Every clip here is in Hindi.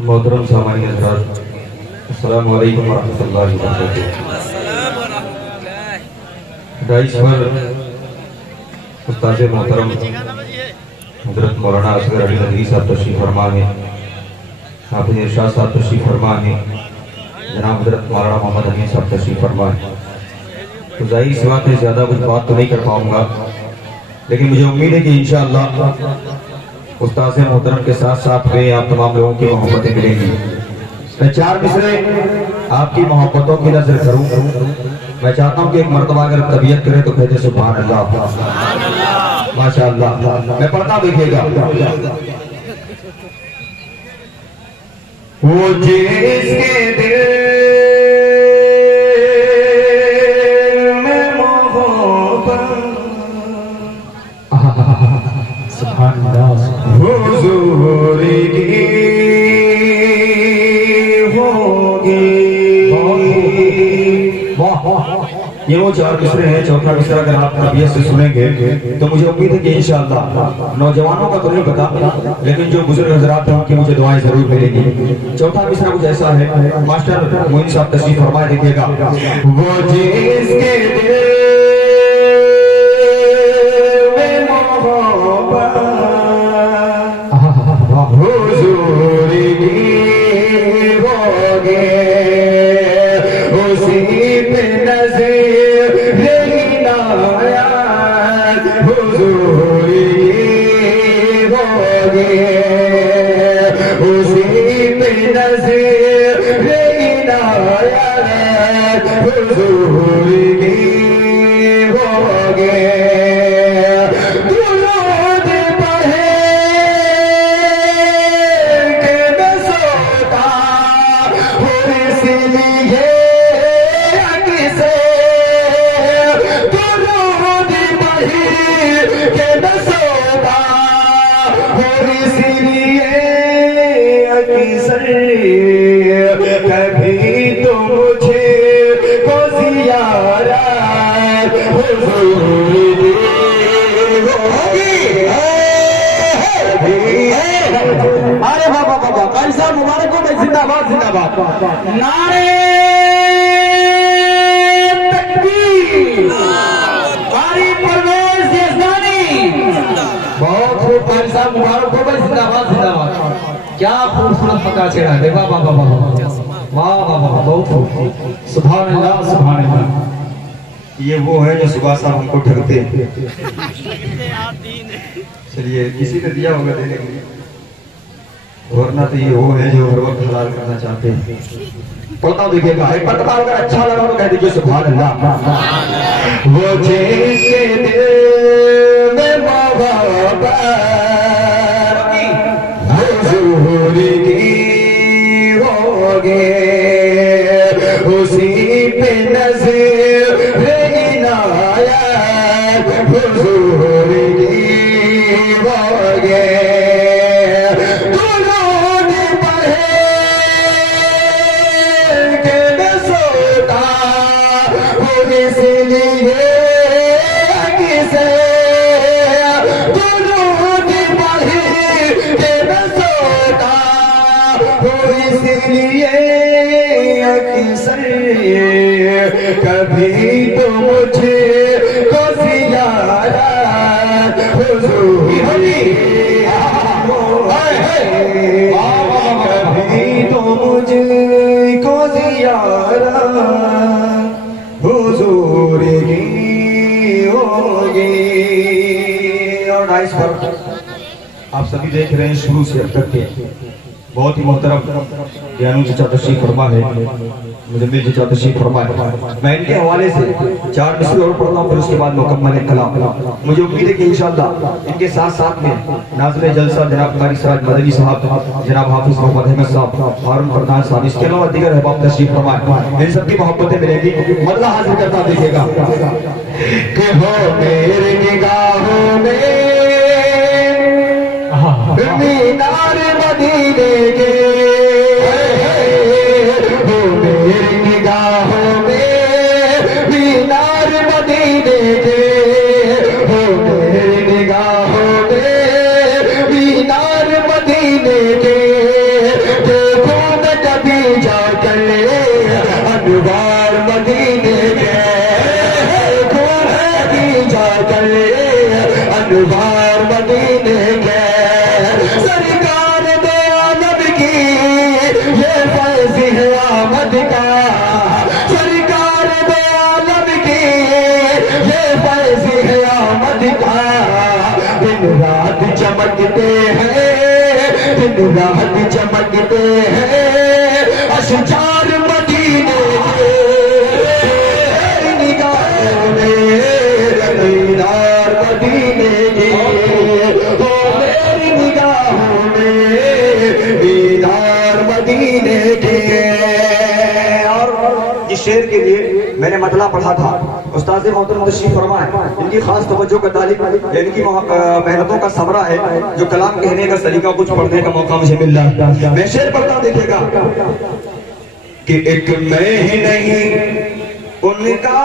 मोहतरम सामानी हज़रात, अस्सलामु अलैकुम वरहमतुल्लाहि वबरकातुहू। डाइस पर उस्ताद मोहतरम हज़रत मौलाना असगर अली नदवी साहब तशरीफ फरमा है, हाफिज़ इरशाद साहब तशरीफ फरमा है, जनाब हज़रत मौलाना मोहम्मद अमीन साहब तशरीफ फरमा है। तो जाहिर सी बात है ज़्यादा कुछ बात तो नहीं कर पाऊँगा, लेकिन मुझे उम्मीद है कि इंशाअल्लाह उस्ताद मोहतरम के साथ साथ में आप तमाम लोगों की मोहब्बतें मिलेंगी। मैं चार मिसरे आपकी मोहब्बतों की नजर करूं। मैं चाहता हूं कि एक मर्तबा अगर तबीयत करे तो कहते सुभान अल्लाह, माशाअल्लाह। मैं पढ़ता देखिएगा। वो जिसके दिल में मोहब्बत हुजूर की होगी। ये वो चार मिसरे हैं। चौथा मिसरा अगर आप तबीयत से सुनेंगे तो मुझे उम्मीद है कि इंशाअल्लाह नौजवानों का तो नहीं पता, लेकिन जो बुजुर्ग हजरात हैं उनकी मुझे दुआएं जरूर मिलेंगी। चौथा मिसरा कुछ ऐसा है, मास्टर मोइन साहब तशरीफ फरमा देखिएगा। वो जिसके दिल हुजूर की होगे, उसी पे नज़र इनायत हुजूर की होगे, उसी पे नज़र इनायत हुजूर की होगे। कभी तो मुझे को ज़ियारत हुजूर की होगी। अरे बाबा बाबा काजी साहब मुबारक हो, जिंदाबाद जिंदाबाद। नारे तकबीर, कारी परवेज़ यज़दानी। बहुत खूब काजी साहब मुबारक हो, जिंदाबाद जिंदाबाद। क्या खूबसूरत पता चला है। वाह वाह वाह वाह वाह वाह, बहुत खूब। सुभान अल्लाह सुभान अल्लाह। ये वो है जो सुबह साहब हमको ठगते हैं। चलिए किसी ने दिया होगा देने के लिए, वरना तो ये वो है जो हर वक्त हलाल करना चाहते हैं। पढ़ता देखिएगा, एक मर्तबा अगर अच्छा लगा तो कह दीजिए सुभान अल्लाह। वो जिसके दिल में मोहब्बत हुजूर की होगे, उसी पे नज़र इनायत हुजूर की होगे। दुरूद पढ़े के न सोता हूँ इसलिए किसे, दुरूद पढ़े के न सोता हूँ इसलिए अक्सर, कभी तो मुझे को ज़ियारत हुजूर की, कभी तो मुझे को ज़ियारत हुजूर की होगी। और नाइस पर आप सभी देख रहे हैं शुरू से अब तक के बहुत ही मोहतरम ज्ञानू चचा तशरीफ फरमा है, मुजम्मिल चचा तशरीफ फरमा है। मैं इनके हवाले से चार मिसरे और पढ़ता हूँ, फिर उसके बाद मुकम्मल कलाम। मुझे उम्मीद है कि इंशाअल्लाह इनके साथ साथ में नाज़िर जलसा जनाब कारी सिराज मदनी साहब, जनाब हाफिज मोहम्मद अहमद साहब, हारून प्रधान साहब, इसके अलावा दीगर अहबाब तशरीफ फरमा है। इन सबकी मोहब्बतें मिलेगी। मल्ला हाजिर करता देखिएगा कि हो मेरी निगाहों में मीनार मदीने के, हो मेरी निगाहों में मीनार मदीने के, हो मेरी निगाहों में मीनार मदीने के, चमकते हैं, दिन रात चमकते हैं, अशजार मदीने के निगाहों में, दीदार मदीने के हो मेरी निगाहों में, दीदार मदीने के। और इस शेर के लिए मैंने मतला पढ़ा था, उस्ताद मोहतरम तशरीफ फरमाए, इनकी खास तवज्जो का तालिब, इनकी मेहनतों का समरा है जो कलाम कहने का सलीका कुछ पढ़ने का मौका मुझे मिल रहा है। मैं शेर पढ़ता देखिएगा कि एक मैं ही नहीं उनका।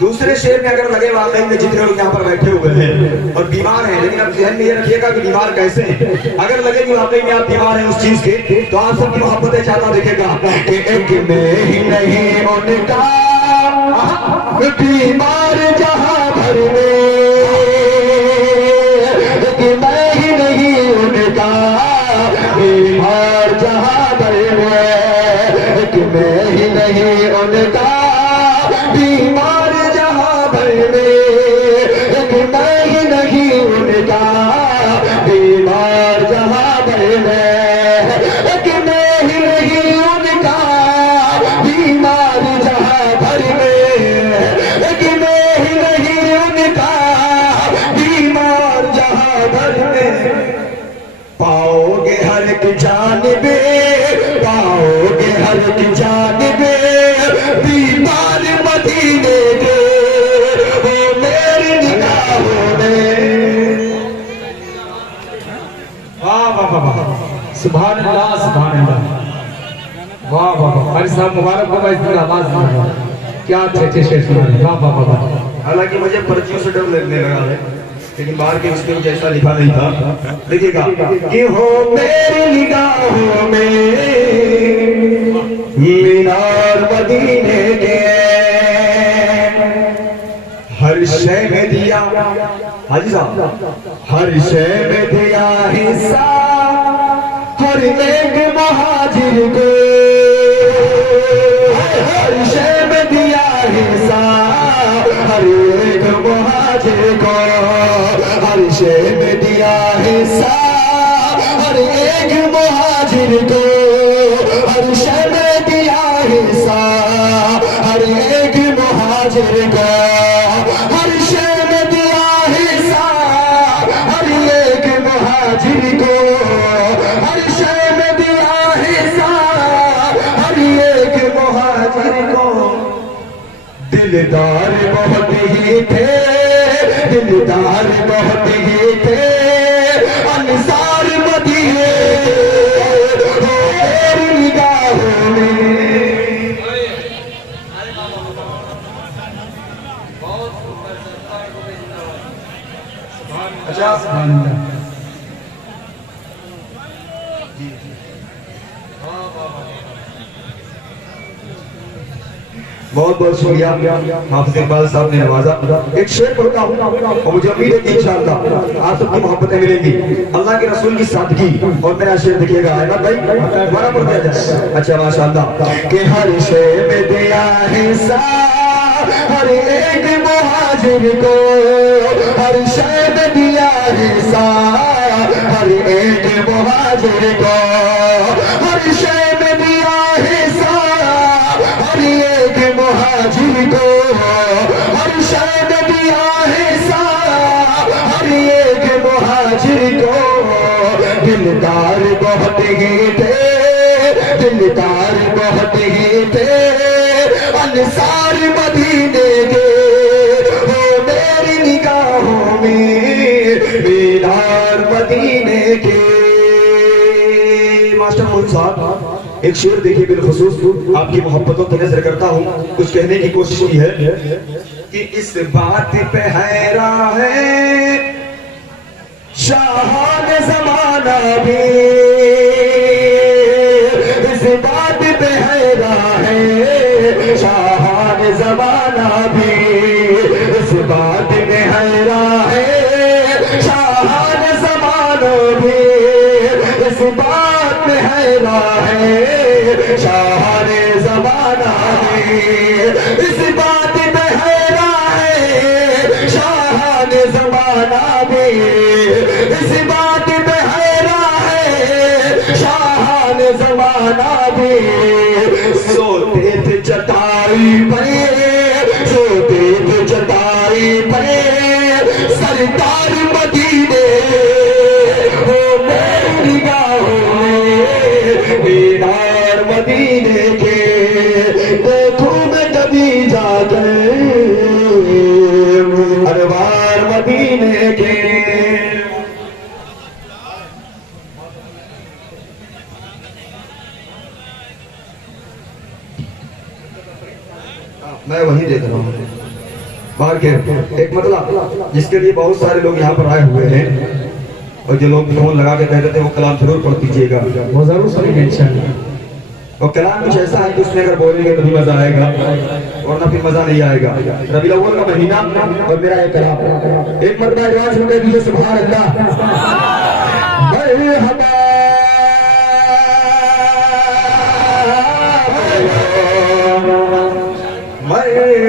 दूसरे शेर में अगर लगे वाकई में जितने लोग यहाँ पर बैठे हुए हैं और बीमार हैं, लेकिन आप ध्यान में ये रखिएगा कि बीमार कैसे हैं। अगर लगे कि वाकई में आप बीमार हैं उस चीज के, तो आप सबकी मोहब्बतें चाहता देखिएगा कि एक मैं ही नहीं उनका, बीमार जहां भर में, कि मैं ही नहीं उनका, बीमार जहां भर में, कि मैं ही नहीं उनका, बीमार जहां भर में, कि मैं ही नहीं उनका, बीमार जहां भर में, कि मैं ही नहीं उनका, बीमार जहां भर में, कि मैं ही नहीं उनका, बीमार जहां भर में। पाओगे हर की जानिबे, पाओगे हर की जानिबे, बीमार मदीने के वो मेरी निगाहों में। वाह वाह वाह, सुभान अल्लाह सुभान अल्लाह, वाह वाह वाह। अरे साहब मुबारक हो भाई, इतनी आवाज नहीं, क्या अच्छे शेर सुनाए, वाह वाह वाह। हालांकि मुझे पर्चियों से डर लगने लगा है, लेकिन बाहर के उसके कुछ ऐसा लिखा नहीं था। देखिएगा कि हो मेरी निगाहों में, मीनार मदीने के, हर शय में दिया, हाजी साहब, हर शय में दिया हिस्सा, हर एक महाजिर को, हर शय में दिया हिस्सा, हर एक महाजिर को, हर शय में दिया हिस्सा, हर एक महाजिर को, हर शय में दिया हिस्सा, हर एक महाजिर को, हर शय में दिया हिस्सा, हर एक महाजिर को, हर शय में दिया हिस्सा, हर एक महाजिर को। दिलदार बहुत ही थे, दिलदार बहुत ही थे, अंसार मदीने तेरी निगाहों में। अच्छा बहुत बहुत शुक्रिया हाफिज इकबाल साहब ने नवाजा। एक शेर पढ़ता हूँ और मुझे उम्मीद है कि इंशाअल्लाह आप सबकी मोहब्बतें मिलेंगी, अल्लाह के रसूल की सादगी। और मेरा शेर देखिएगा अहमद भाई, दोबारा पढ़ दिया जाए। अच्छा माशाअल्लाह। कि हर शेर में दिया हिस्सा, हर एक मुहाजिर को, हर शेर में दिया हिस्सा, हर एक मुहाजिर को, हर शेर में दिया हिस्सा, हर एक मुहाजिर को, हर शय में दिया हिस्सा, हर एक मुहाजिर को। दिलदार बहुत ही थे, दिलदार बहुत ही थे, अंसार मदीने के वो मेरी निगाहों में, दीदार मदीने के। मास्टर मोहन साहब एक शेर देखिए, बिलखुसूस आपकी मोहब्बतों की नजर करता हूँ, कुछ कहने की कोशिश की है कि इस बात पे हैरान है शाहान जमाना भी, इस बात पे हैरान है शाहान जमाना भी, इस बात में हैरान है शाहान जमाना भी, इस बात में हैरान है शाहाने ज़माना में, इस बात में हैरान है शाहाने ज़माना में, शाहान जमाना भी सोते थे चटाई पे, सोते थे चटाई पे, सरकार मदीने हो मेरी निगाहों में, मीनार मदीने के देखूं मैं कभी जाके, अरबार मदीने के। मैं वही देख रहा हूँ बाहर के एक मतलब जिसके लिए बहुत सारे लोग यहाँ पर आए हुए हैं, और जो लोग फोन लगा के कहते थे वो कलाम जरूर पढ़ दीजिएगा, वो जरूर सुनेंगे इंशाअल्लाह। और कलाम कुछ ऐसा है कि उसमें अगर बोलेंगे तो भी मजा आएगा, वरना फिर मजा नहीं आएगा। रबीउल अव्वल का महीना और मेरा एक कलाम, एक मरतबा एडवांस में कह दीजिए सुभान अल्लाह। मरहबा मरहबा।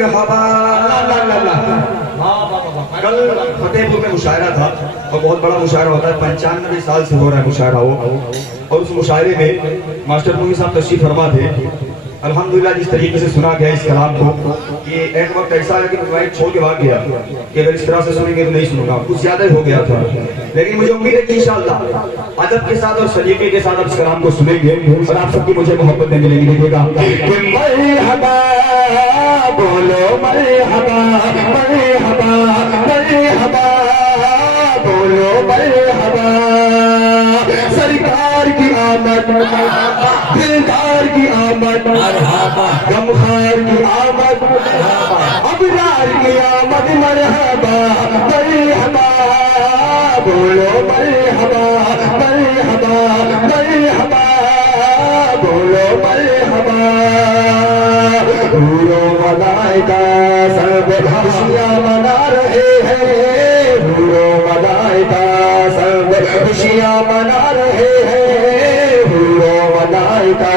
कल फतेहपुर में मुशायरा था, और बहुत बड़ा मुशायरा होता है, 95 साल से हो रहा है मुशायरा वो, और उस मुशायरे में मास्टर मुफती साहब तशरीफ फरमा थे। अल्हम्दुलिल्लाह जिस तरीके से सुना गया इस कलाम को, कि एक वक्त ऐसा है कि मैं छोड़ के भाग गया कि अगर इस तरह से सुनेंगे तो नहीं सुनूंगा, कुछ ज्यादा ही हो गया था। लेकिन मुझे उम्मीद है कि इंशाअल्लाह अदब के साथ और सलीके के साथ आप इस कलाम को सुनेंगे और आप सबकी मुझे मोहब्बत में मिलेगी। देखिएगा कि मरहबा बोलो, मरहबा मरहबा मरहबा बोलो, मरहबा सरकार की आमद, दिलदार की आमद, गमखार की आमद, अबरार की आमद, मरहबा मरहबा बोलो, मरहबा मरहबा मरहबा बोलो, मरहबा। नूरो मलाइका सब खुशियाँ मना रहे हैं, नूरो मलाइका सब खुशियाँ मना रहे हैं, नूरो मलाइका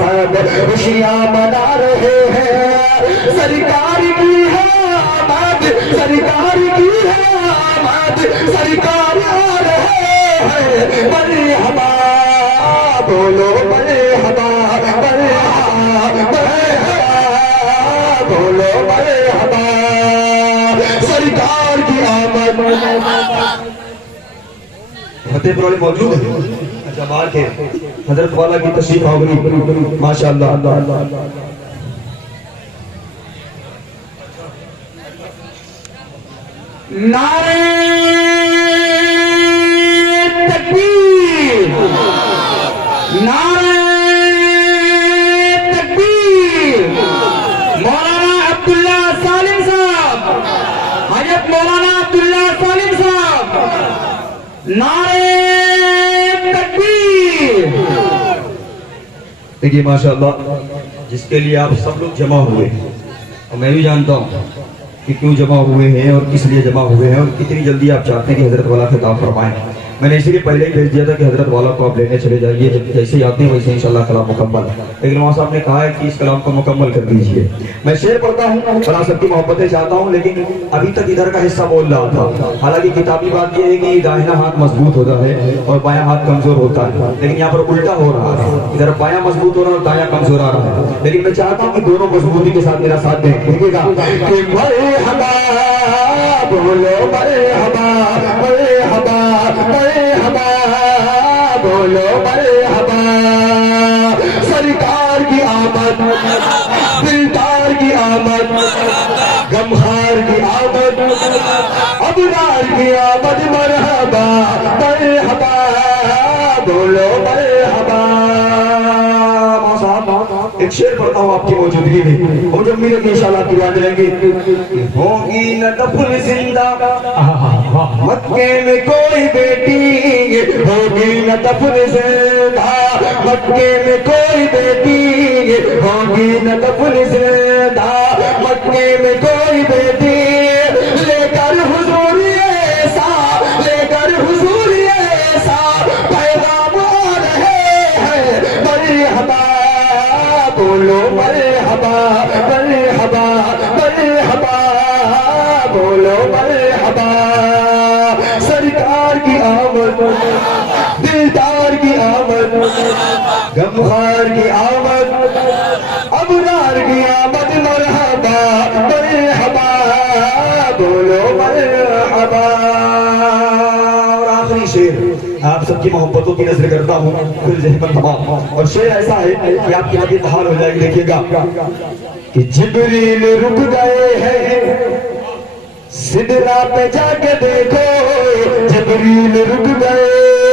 सब खुशियाँ मना रहे हैं। सरकार की है आमद, सरकार की है आमद, सरकार आ रहे हैं, मरहबा बोलो, मरहबा बोलो, मरहबा सरकार की आमद। फतेहपुर वाले मौजूद है, अच्छा बाहर के हजरत वाला की तशरीफ आवरी माशाअल्लाह। नारे तकबीर, नारे तकबीर। मौलाना अब्दुल्ला सालिम साहब, हजरत मौलाना अब्दुल्ला सालिम साहब, नारे तकबीर। देखिए माशाअल्लाह जिसके लिए आप सब लोग जमा हुए, और मैं भी जानता हूँ कि क्यों जमा हुए हैं और किस लिए जमा हुए हैं और कितनी जल्दी आप चाहते हैं कि हजरत वाला खिताब फरमाएं। मैंने इसीलिए पहले ही भेज दिया था कि हजरत वाला को आप लेने चले जाइए, जैसे ही आते हैं वैसे इंशाल्लाह कलाम मुकम्मल। लेकिन वहाँ साहब ने कहा है कि इस कलाम को मुकम्मल कर दीजिए। मैं शेर पढ़ता हूँ और आप सबकी मोहब्बतें चाहता हूँ, लेकिन अभी तक इधर का हिस्सा बोल रहा था। हालांकि किताबी बात यह है कि दाहिना हाथ मजबूत होता है और बायां हाथ कमजोर होता है, लेकिन यहाँ पर उल्टा हो रहा है, इधर बायां मजबूत हो रहा है और दायां कमजोर आ रहा है। लेकिन मैं चाहता हूँ कि दोनों मजबूती के साथ मेरा साथ दें। देखिएगा कि मरहबा बोलो, मरहबा मरहबा मरहबा बोलो, मरहबा सरकार की आमद, दिलदार की आमद, गमखार की आमद, अबरार की आमद, मरहबा मरहबा बोलो, मरहबा। एक शेर पढ़ता हूँ आपकी मौजूदगी में, और जब मिलेंगे इंशाल्लाह दुआ करेंगे। होगी न दफन जिंदा मक्के में कोई बेटी, होगी न दफन जिंदा मक्के में कोई बेटी, होगी न दफन जिंदा मक्के में कोई बेटी, लेकर हुजूर ऐसा, लेकर हुजूर ऐसा पैगाम आ रहे हैं, मरहबा बोलो, मरहबा मरहबा मरहबा बोलो, मरहबा सरकार की आमद, दिलदार की आमद, गमखार की आमद, अबरार की आमद, मरहबा मरहबा, बोलो मरहबा। और आखिरी शेर आप सबकी मोहब्बतों की नजर करता हूँ, फिर जहमत तमाम। और शेर ऐसा है कि आपकी आगे हाल हो जाएगी, देखिएगा कि जिब्रील रुक गए हैं सिदरा पे जाके देखो, जिब्रील रुक गए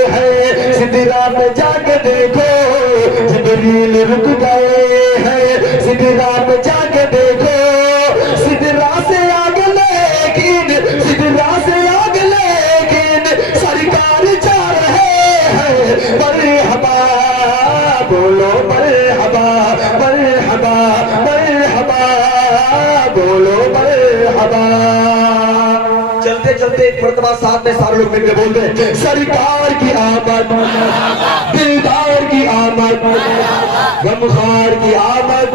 हैं सिदरा पे जाके देखो, जिब्रील रुक गए हैं सिदरा पे जाके देखो। सिदरा से आगे लेकिन, सिदरा से आगे लेकिन सरकार जा रहे हैं। मरहबा बोलो मरहबा मरहबा मरहबा, बोलो मरहबा। चलते चलते एक मरतबा साथ में सारे लोग मिलकर बोलते हैं, सरकार की आमद, दिलदार की आमद, गमखार की आमद,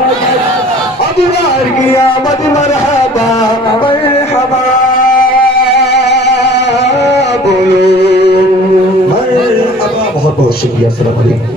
अबरार की आमद, मरहबा मरहबा, बोलो मरहबा। बहुत बहुत शुक्रिया। अस्सलाम वालेकुम।